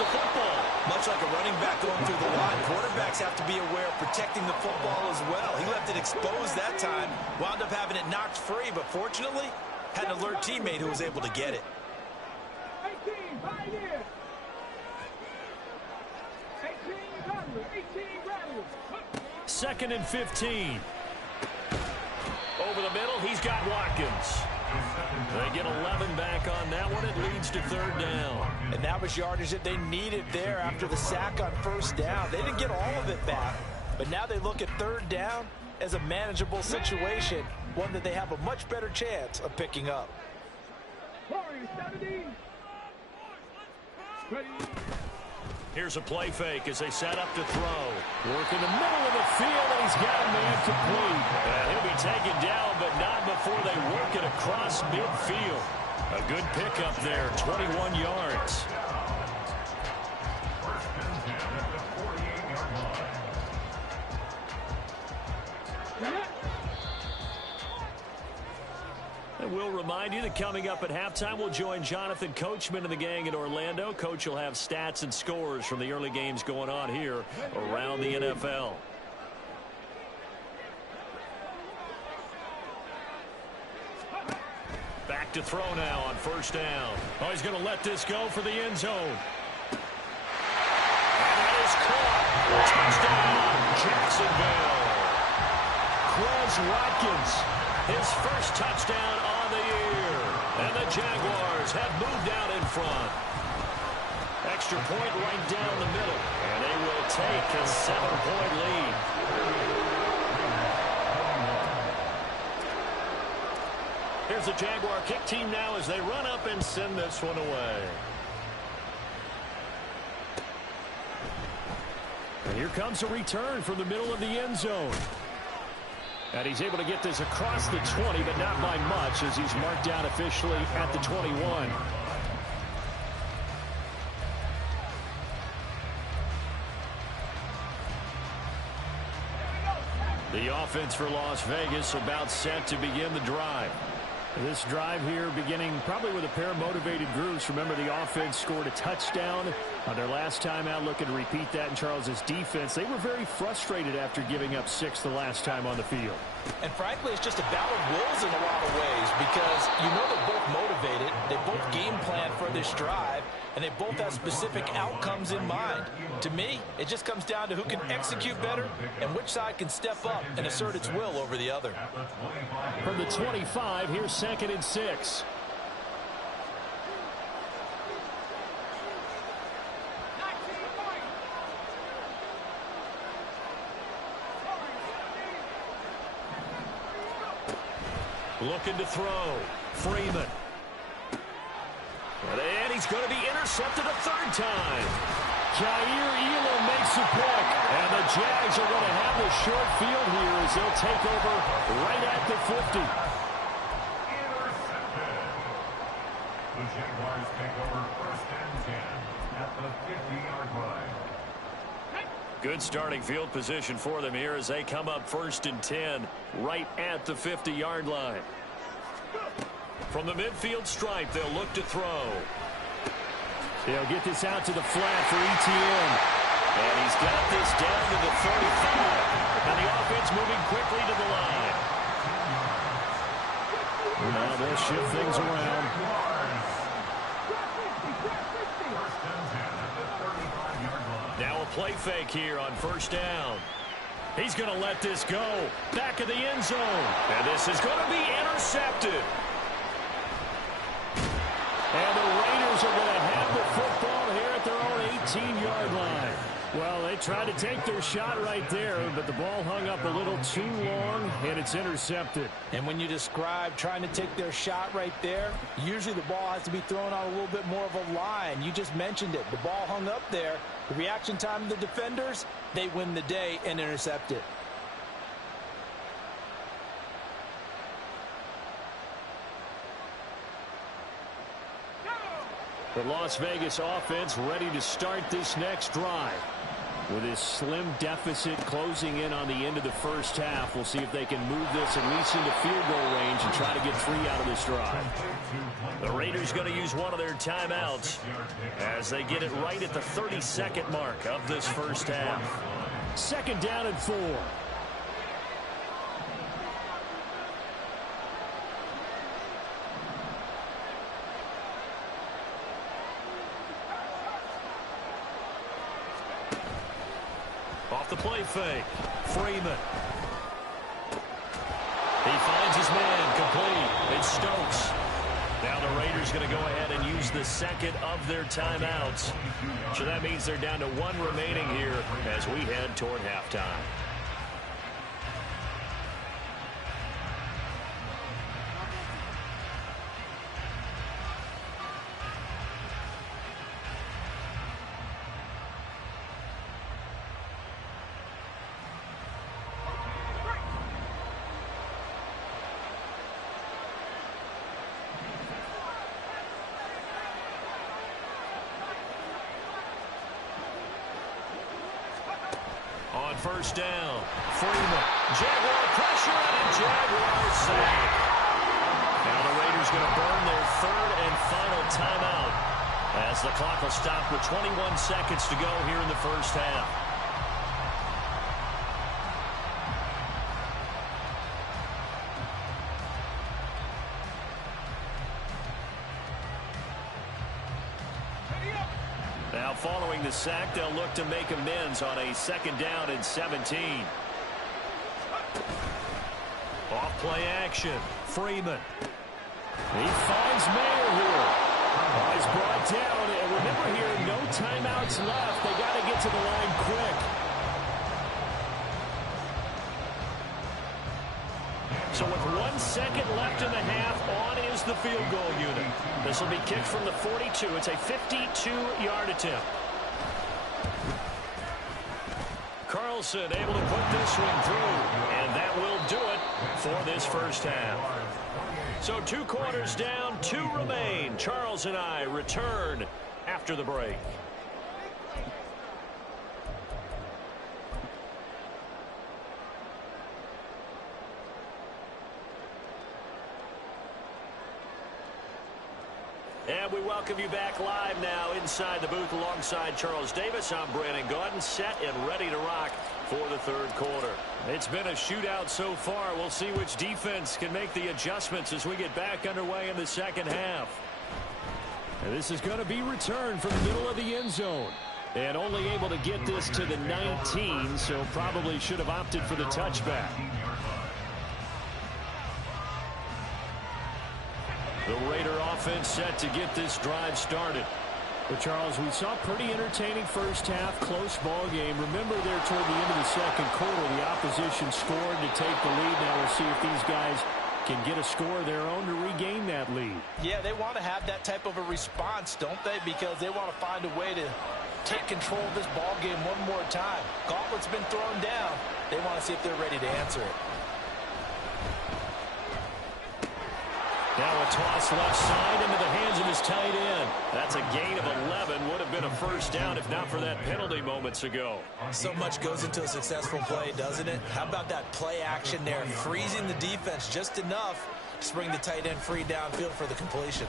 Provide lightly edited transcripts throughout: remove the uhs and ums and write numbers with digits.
the football. Much like a running back going through the line, quarterbacks have to be aware of protecting the football as well. He left it exposed that time, wound up having it knocked free, but fortunately, had an alert teammate who was able to get it. 18, 2nd and 15. Over the middle, he's got Watkins. They get 11 back on that one. It leads to 3rd down. And that was yardage that they needed there after the sack on 1st down. They didn't get all of it back, but now they look at 3rd down as a manageable situation, one that they have a much better chance of picking up. Here's a play fake as they set up to throw. Work in the middle of the field, and he's got a man complete. And he'll be taken down, but not before they work it across midfield. A good pickup there, 21 yards. And we'll remind you that coming up at halftime, we'll join Jonathan Coachman and the gang in Orlando. Coach will have stats and scores from the early games going on here around the NFL. Back to throw now on 1st down. Oh, he's going to let this go for the end zone. And that is caught. Touchdown, Jacksonville. Quez Watkins, his first touchdown on the year. And the Jaguars have moved out in front. Extra point right down the middle. And they will take a 7-point lead. Here's the Jaguar kick team now as they run up and send this one away. And here comes a return from the middle of the end zone. And he's able to get this across the 20, but not by much as he's marked down officially at the 21. The offense for Las Vegas about set to begin the drive. This drive here beginning probably with a pair of motivated groups. Remember, the offense scored a touchdown on their last time out. Looking to repeat that in Charles's defense. They were very frustrated after giving up 6 the last time on the field. And frankly, it's just a battle of wills in a lot of ways because you know they're both motivated. They both game plan for this drive, and they both have specific outcomes in mind. To me, it just comes down to who can execute better and which side can step up and assert its will over the other. From the 25, here's 2nd and 6. Looking to throw. Freeman. And he's going to be intercepted a 3rd time. Jair Elam makes a pick. And the Jags are going to have the short field here as they'll take over right at the 50. The Jaguars take over 1st and 10 at the 50-yard line. Good starting field position for them here as they come up 1st and 10 right at the 50-yard line. From the midfield stripe, they'll look to throw. They'll get this out to the flat for ETN. And he's got this down to the 35. And the offense moving quickly to the line. Now they'll shift things around. Now a play fake here on 1st down. He's going to let this go. Back of the end zone. And this is going to be intercepted. And the Raiders are going to have the football here at their own 18-yard line. Well, they tried to take their shot right there, but the ball hung up a little too long, and it's intercepted. And when you describe trying to take their shot right there, usually the ball has to be thrown on a little bit more of a line. You just mentioned it. The ball hung up there. The reaction time of the defenders, they win the day and intercept it. The Las Vegas offense ready to start this next drive. With his slim deficit closing in on the end of the first half, we'll see if they can move this at least into field goal range and try to get 3 out of this drive. The Raiders going to use one of their timeouts as they get it right at the 32nd mark of this first half. 2nd down and 4. Off the play fake. Freeman. He finds his man complete. It's Stokes. Now the Raiders going to go ahead and use the second of their timeouts. So that means they're down to 1 remaining here as we head toward halftime. On first down, Freeman. Jaguar pressure and a Jaguar sack. Now the Raiders going to burn their 3rd and final timeout as the clock will stop with 21 seconds to go here in the first half. Now following the sack, they'll look to make amends on a 2nd down and 17. Off play action. Freeman. He finds Mayer here. He's brought down. And remember here, no timeouts left. They got to get to the line quick. So with 1 second left in the half, on is the field goal unit. This will be kicked from the 42. It's a 52-yard attempt. Carlson able to put this one through, and that will do it for this first half. So 2 quarters down, 2 remain. Charles and I return after the break. And we welcome you back live now inside the booth alongside Charles Davis. I'm Brandon Gaudin, set and ready to rock for the 3rd quarter. It's been a shootout so far. We'll see which defense can make the adjustments as we get back underway in the 2nd half. And this is going to be returned from the middle of the end zone. And only able to get this to the 19, so probably should have opted for the touchback. The Raider offense set to get this drive started. But Charles, we saw pretty entertaining first half, close ball game. Remember there toward the end of the 2nd quarter, the opposition scored to take the lead. Now we'll see if these guys can get a score of their own to regain that lead. Yeah, they want to have that type of a response, don't they? Because they want to find a way to take control of this ball game one more time. Gauntlet's been thrown down. They want to see if they're ready to answer it. Now a toss left side into the hands of his tight end. That's a gain of 11. Would have been a first down if not for that penalty moments ago. So much goes into a successful play, doesn't it? How about that play action there? Freezing the defense just enough to bring the tight end free downfield for the completion.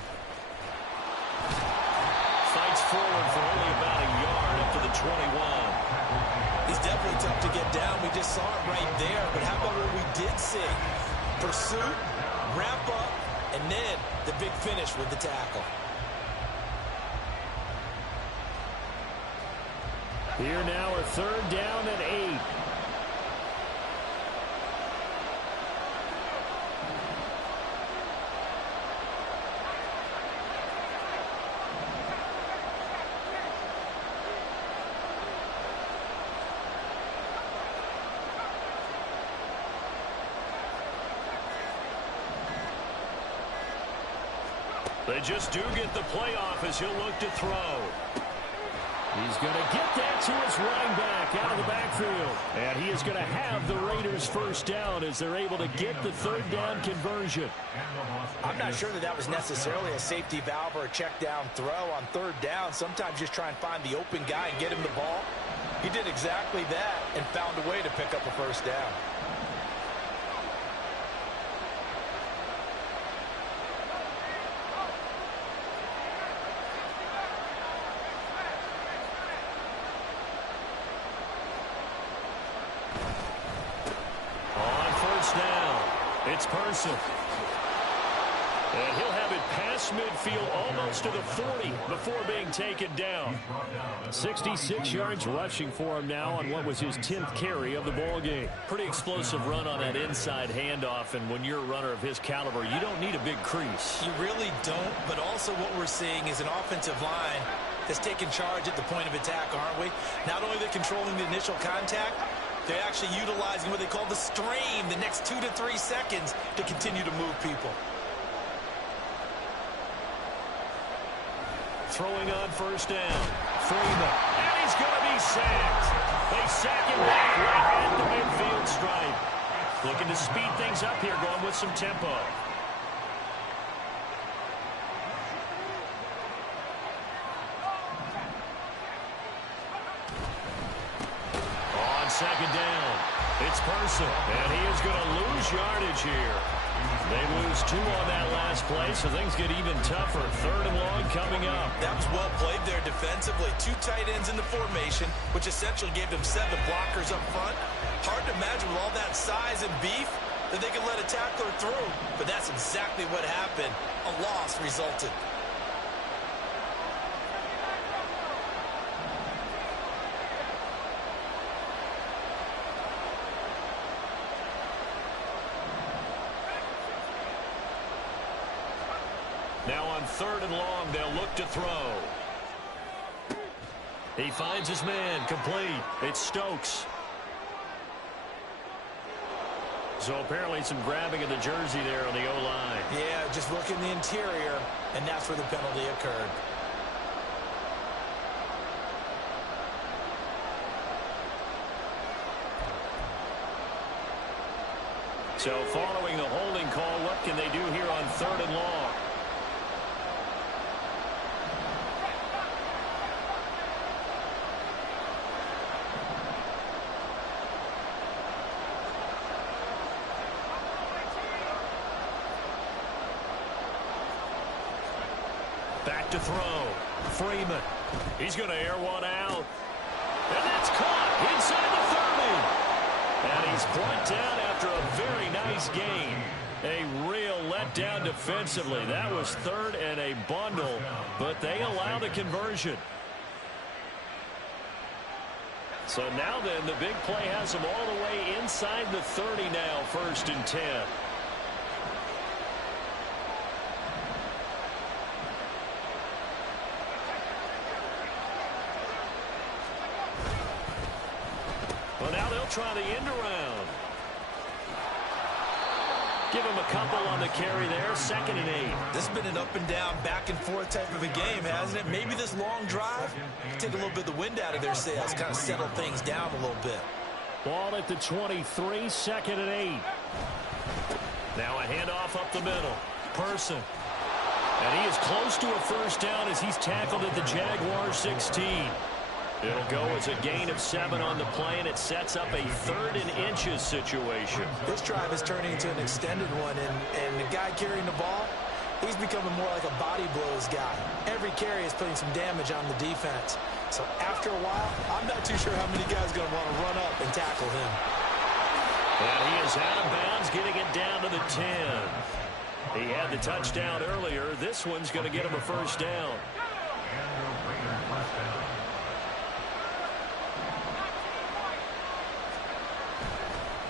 Fights forward for only about a yard up to the 21. He's definitely tough to get down. We just saw it right there. But how about what we did see? Pursuit, ramp up, and then the big finish with the tackle. Here now a 3rd down and 8. They just do get the playoff as he'll look to throw. He's going to get that to his running back out of the backfield. And he is going to have the Raiders first down as they're able to get the 3rd down conversion. I'm not sure that was necessarily a safety valve or a check down throw on 3rd down. Sometimes just try and find the open guy and get him the ball. He did exactly that and found a way to pick up a first down. On first down, it's Person. And he'll have it past midfield almost to the 40 before being taken down. 66 yards rushing for him now on what was his 10th carry of the ball game. Pretty explosive run on that inside handoff, and when you're a runner of his caliber, you don't need a big crease. You really don't, but also what we're seeing is an offensive line that's taking charge at the point of attack, aren't we? Not only are they controlling the initial contact, they're actually utilizing what they call the stream, the next 2 to 3 seconds, to continue to move people. Throwing on first down. Freeman. And he's going to be sacked. They sack him back right at the midfield stripe. Looking to speed things up here, going with some tempo. On second down, it's Person. And he is going to lose yardage here. They lose 2 on that last play, so things get even tougher. Third and long coming up. That was well played there defensively. 2 tight ends in the formation, which essentially gave them 7 blockers up front. Hard to imagine with all that size and beef that they could let a tackler through. But that's exactly what happened. A loss resulted. Now on third and long, they'll look to throw. He finds his man, complete. It's Stokes. So apparently some grabbing of the jersey there on the O-line. Yeah, just look in the interior, and that's where the penalty occurred. So following the holding call, what can they do here on third and long? Back to throw. Freeman. He's going to air one out. And that's caught inside the 30. And he's brought down after a very nice gain. A real letdown defensively. That was third and a bundle, but they allow the conversion. So now then, the big play has them all the way inside the 30 now, first and 10. Well, now they'll try the end around. Give him a couple on the carry there, 2nd and 8. This has been an up and down, back and forth type of a game, hasn't it? Maybe this long drive take a little bit of the wind out of their sails, kind of settle things down a little bit. Ball at the 23, 2nd and 8. Now a handoff up the middle. Person. And he is close to a first down as he's tackled at the Jaguars 16. It'll go as a gain of 7 on the play, and it sets up a 3rd and inches situation. This drive is turning into an extended one, and the guy carrying the ball, he's becoming more like a body blows guy. Every carry is putting some damage on the defense. So after a while, I'm not too sure how many guys are going to want to run up and tackle him. And he is out of bounds, getting it down to the 10. He had the touchdown earlier. This one's going to get him a first down.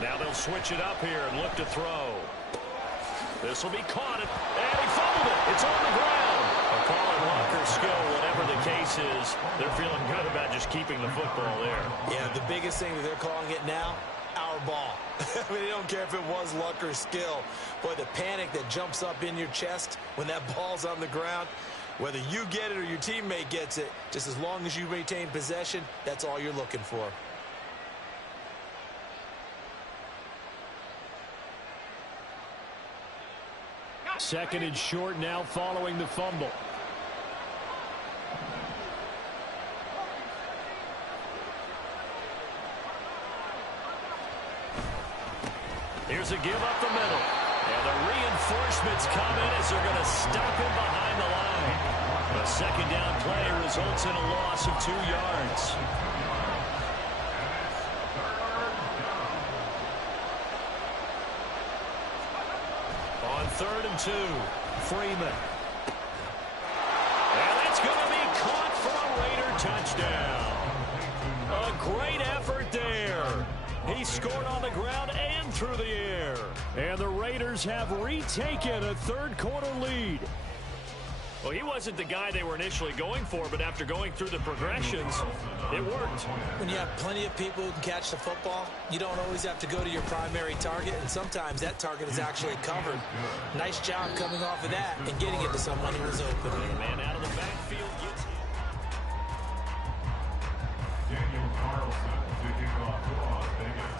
Now they'll switch it up here and look to throw. This will be caught, and he fumbled it. It's on the ground. A call on Walker's skill, whatever the case is. They're feeling good about just keeping the football there. Yeah, the biggest thing that they're calling it now, our ball. I mean, they don't care if it was luck or skill. Boy, the panic that jumps up in your chest when that ball's on the ground, whether you get it or your teammate gets it, just as long as you retain possession, that's all you're looking for. Second and short now following the fumble. Here's a give up the middle. And the reinforcements come in as they're going to stop him behind the line. A second down play results in a loss of 2 yards. On 3rd and 2, Freeman. And it's going to be caught for a Raider touchdown. A great effort there. He scored on the ground and through the air. And the Raiders have retaken a third-quarter lead. Well, he wasn't the guy they were initially going for, but after going through the progressions, it worked. When you have plenty of people who can catch the football, you don't always have to go to your primary target, and sometimes that target is actually covered. Nice job coming off of that and getting it to someone who was open. Man out of the backfield gets hit. Daniel Carlson to kick off for Las Vegas.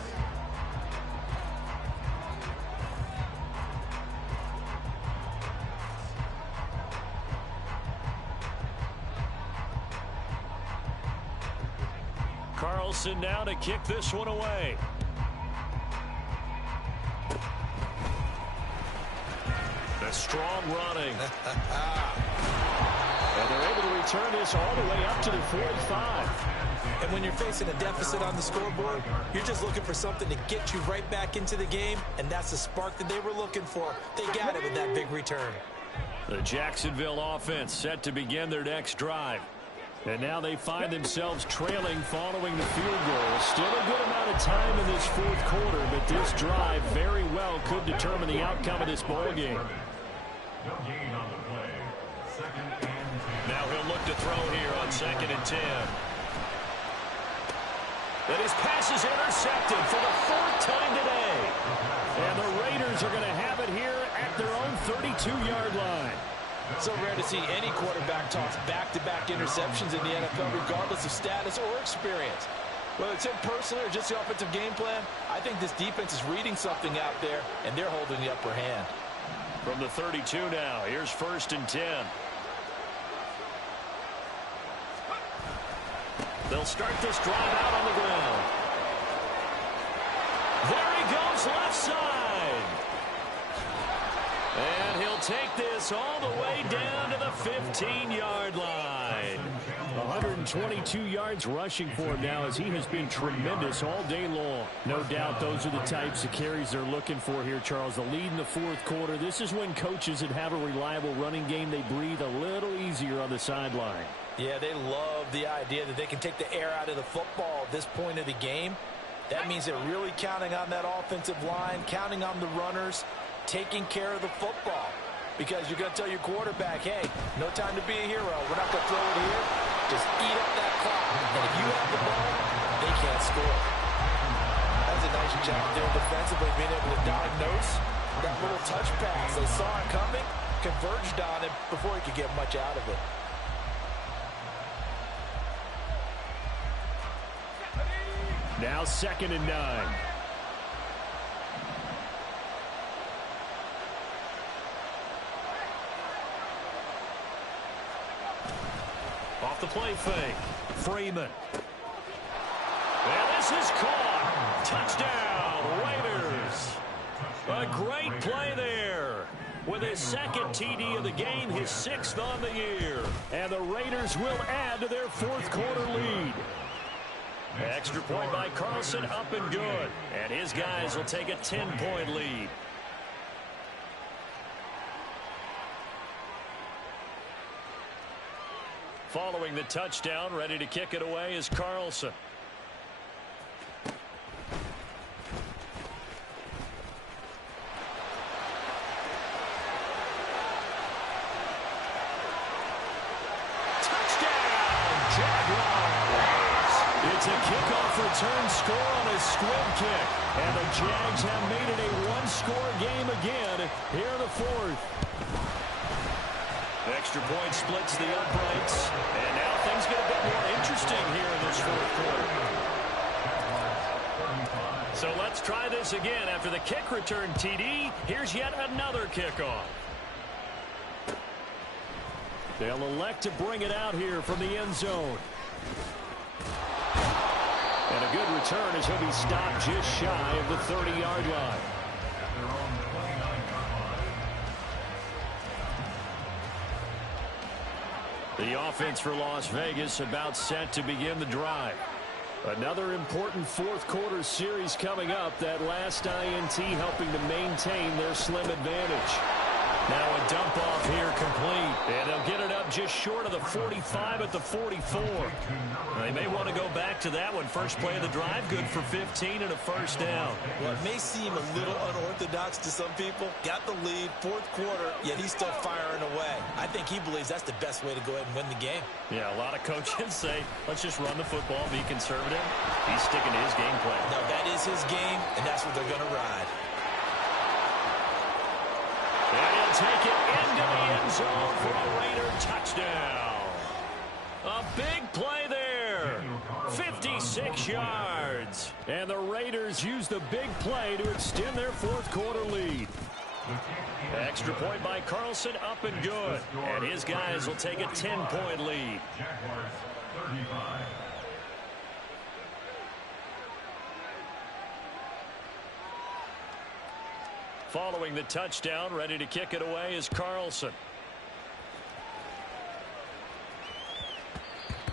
Carlson now to kick this one away. A strong running. And they're able to return this all the way up to the 45. And when you're facing a deficit on the scoreboard, you're just looking for something to get you right back into the game, and that's the spark that they were looking for. They got it with that big return. The Jacksonville offense set to begin their next drive. And now they find themselves trailing following the field goal. Still a good amount of time in this fourth quarter, but this drive very well could determine the outcome of this ball game. No gain on the play. 2nd and 10. Now he'll look to throw here on 2nd and 10. And his pass is intercepted for the 4th time today. And the Raiders are going to have it here at their own 32-yard line. So rare to see any quarterback toss back-to-back interceptions in the NFL, regardless of status or experience. Whether it's him personally or just the offensive game plan, I think this defense is reading something out there, and they're holding the upper hand. From the 32 now, here's 1st and 10. They'll start this drive out on the ground. There he goes, left side. And he'll take this all the way down to the 15-yard line. 122 yards rushing for him now, as he has been tremendous all day long. No doubt those are the types of carries they're looking for here, Charles. The lead in the fourth quarter. This is when coaches that have a reliable running game, they breathe a little easier on the sideline. Yeah, they love the idea that they can take the air out of the football at this point of the game. That means they're really counting on that offensive line, counting on the runners, taking care of the football. Because you're going to tell your quarterback, hey, no time to be a hero. We're not going to throw it here. Just eat up that clock. And if you have the ball, they can't score. That's a nice job there defensively, being able to diagnose that little touch pass. They saw it coming, converged on it before he could get much out of it. Now 2nd and 9. Off the play fake. Freeman. And this is caught. Touchdown, Raiders. A great play there. With his 2nd TD of the game, his 6th on the year. And the Raiders will add to their fourth quarter lead. Extra point by Carlson, up and good. And his guys will take a 10-point lead. Following the touchdown, ready to kick it away is Carlson. It's a kickoff return score on a squib kick. And the Jags have made it a one-score game again here in the fourth. Extra point splits the uprights. And now things get a bit more interesting here in this fourth quarter. So let's try this again. After the kick return TD, here's yet another kickoff. They'll elect to bring it out here from the end zone. And a good return as he'll be stopped just shy of the 30-yard line. The offense for Las Vegas about set to begin the drive. Another important fourth quarter series coming up. That last INT helping to maintain their slim advantage. Now a dump off here complete. And they'll get it up just short of the 45 at the 44. They may want to go back to that one. First play of the drive, good for 15 and a first down. Well, it may seem a little unorthodox to some people. Got the lead, fourth quarter, yet he's still firing away. I think he believes that's the best way to go ahead and win the game. Yeah, a lot of coaches say, let's just run the football, be conservative. He's sticking to his game plan. No, that is his game, and that's what they're going to ride. And he'll take it into the end zone for a Raider touchdown. A big play there. 56 yards. And the Raiders use the big play to extend their fourth quarter lead. Extra point by Carlson, up and good. And his guys will take a 10-point lead. Jaguars 35. Following the touchdown, ready to kick it away is Carlson.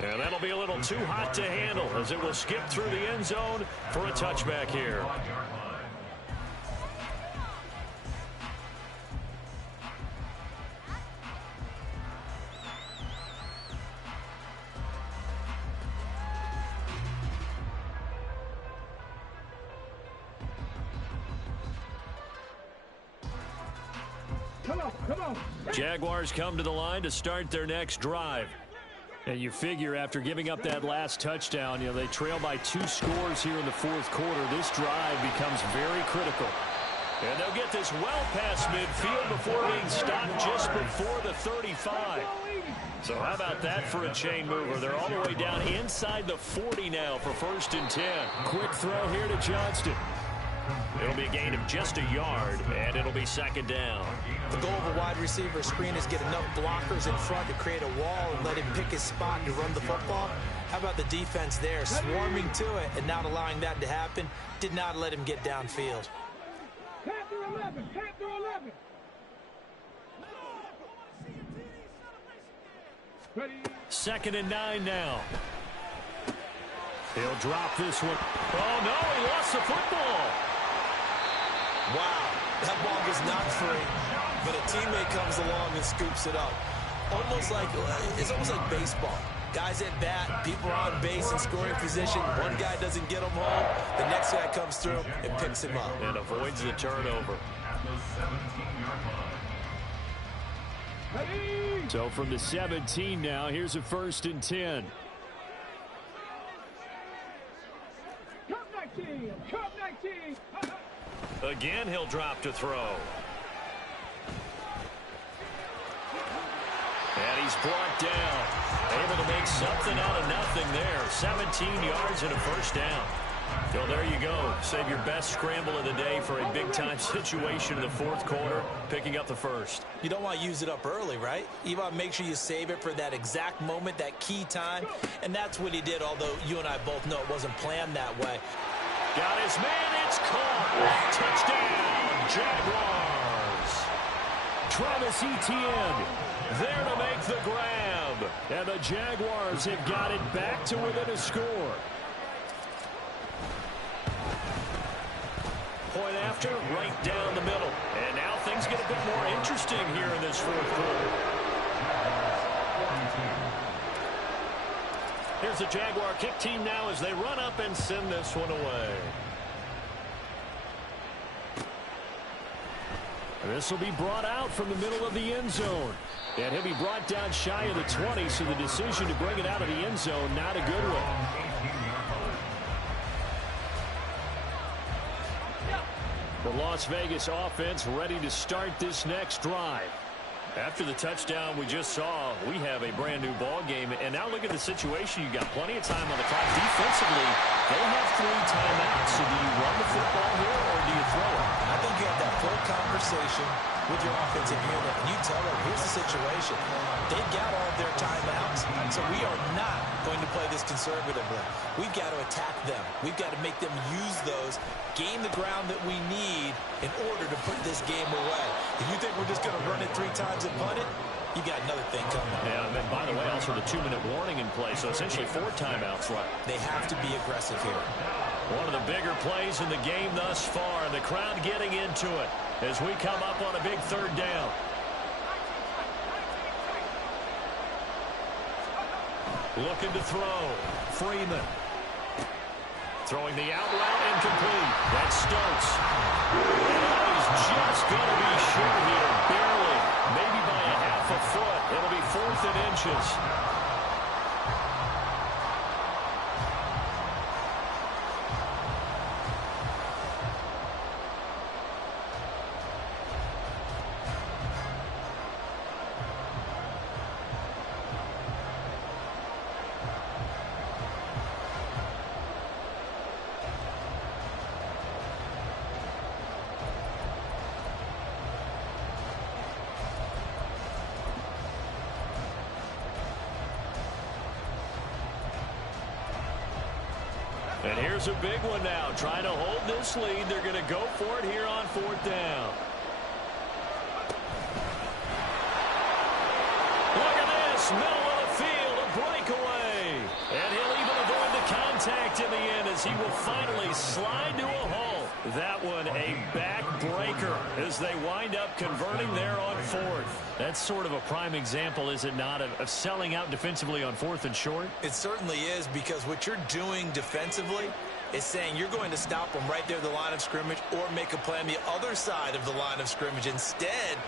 And that'll be a little too hot to handle as it will skip through the end zone for a touchback here. Jaguars come to the line to start their next drive. And you figure after giving up that last touchdown, they trail by 2 scores here in the fourth quarter. This drive becomes very critical. And they'll get this well past midfield before being stopped just before the 35. So how about that for a chain mover? They're all the way down inside the 40 now for 1st and 10. Quick throw here to Johnston. It'll be a gain of just a yard, and it'll be 2nd down. The goal of a wide receiver screen is get enough blockers in front to create a wall and let him pick his spot to run the football. How about the defense there, swarming to it and not allowing that to happen? Did not let him get downfield. 2nd and 9 now. He'll drop this one. Oh, no, he lost the football. Wow, that ball was knocked free, but a teammate comes along and scoops it up. It's almost like baseball. Guys at bat, people are on base in scoring position. One guy doesn't get him home. The next guy comes through and picks him up. And avoids the turnover. So from the 17 now, here's a 1st and 10. Again, he'll drop to throw. And he's brought down. Able to make something out of nothing there. 17 yards and a 1st down. So there you go. Save your best scramble of the day for a big-time situation in the fourth quarter, picking up the 1st. You don't want to use it up early, right? You want to make sure you save it for that exact moment, that key time. And that's what he did, although you and I both know it wasn't planned that way. Got his man, it's caught. Touchdown, Jaguars. Travis Etienne there to make the grab. And the Jaguars have got it back to within a score. Point after, right down the middle. And now things get a bit more interesting here in this fourth quarter. Here's the Jaguar kick team now as they run up and send this one away. This will be brought out from the middle of the end zone. And he'll be brought down shy of the 20, so the decision to bring it out of the end zone, not a good one. The Las Vegas offense ready to start this next drive. After the touchdown we just saw, we have a brand new ball game. And now look at the situation. You got plenty of time on the clock. Defensively, they have 3 timeouts. So do you run the football here or do you throw it? I think you have that full conversation with your offensive unit, and you tell them, here's the situation. They've got all of their timeouts, so we are not going to play this conservatively. We've got to attack them. We've got to make them use those, gain the ground that we need in order to put this game away. If you think we're just going to run it 3 times and punt it, You got another thing coming. Yeah, and then, by the way, also the 2-minute warning in play, so essentially 4 timeouts left. They have to be aggressive here. One of the bigger plays in the game thus far, and the crowd getting into it as we come up on a big 3rd down. Looking to throw. Freeman. Throwing the out route incomplete. That's Stokes. And he's just going to be short here. Barely. Maybe by a half a foot. It'll be 4th and inches. And here's a big one now. Trying to hold this lead. They're going to go for it here on 4th down. Look at this. Middle of the field. A breakaway. And he'll even avoid the contact in the end as he will finally slide to a halt. That one a backbreaker as they wind up converting there on 4th. That's sort of a prime example, is it not, of selling out defensively on 4th and short? It certainly is, because what you're doing defensively is saying you're going to stop them right there at the line of scrimmage or make a play on the other side of the line of scrimmage. Instead,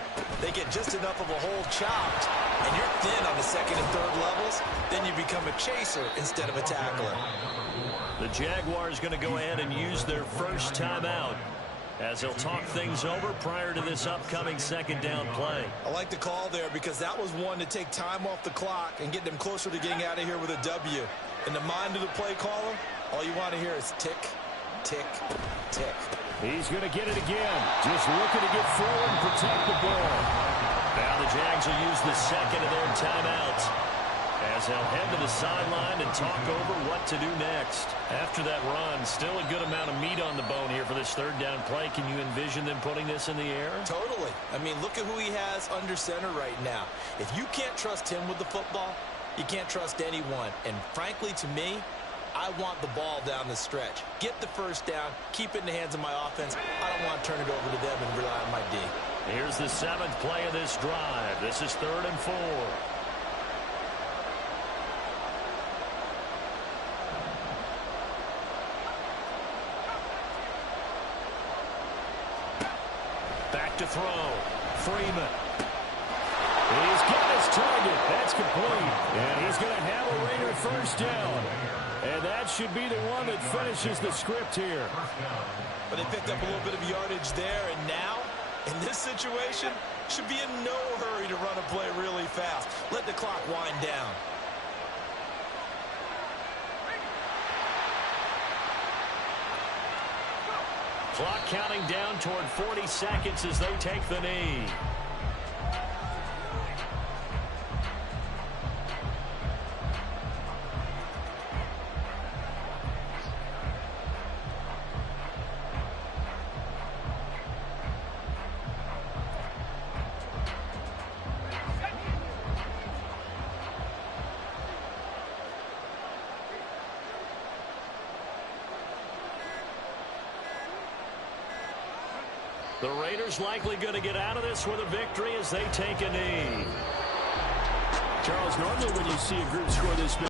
they get just enough of a hole chopped, and you're thin on the 2nd and 3rd levels. Then you become a chaser instead of a tackler. The Jaguars going to go ahead and use their first timeout as they'll talk things over prior to this upcoming 2nd down play. I like the call there because that was one to take time off the clock and get them closer to getting out of here with a W. In the mind of the play caller, all you want to hear is tick, tick, tick. He's going to get it again. Just looking to get forward and protect the ball. Now the Jags will use the 2nd of their timeouts as they'll head to the sideline and talk over what to do next. After that run, still a good amount of meat on the bone here for this 3rd down play. Can you envision them putting this in the air? Totally. I mean, look at who he has under center right now. If you can't trust him with the football, you can't trust anyone. And frankly, to me, I want the ball down the stretch. Get the first down, keep it in the hands of my offense. I don't want to turn it over to them and rely on my D. Here's the 7th play of this drive. This is 3rd and 4. Back to throw. Freeman. He's got his target. That's complete. And he's going to have a Raider first down. And that should be the one that finishes the script here. But they picked up a little bit of yardage there, and now, in this situation, should be in no hurry to run a play really fast. Let the clock wind down. Clock counting down toward 40 seconds as they take the knee. The Raiders likely going to get out of this with a victory as they take a knee. Charles, normally when you see a group score this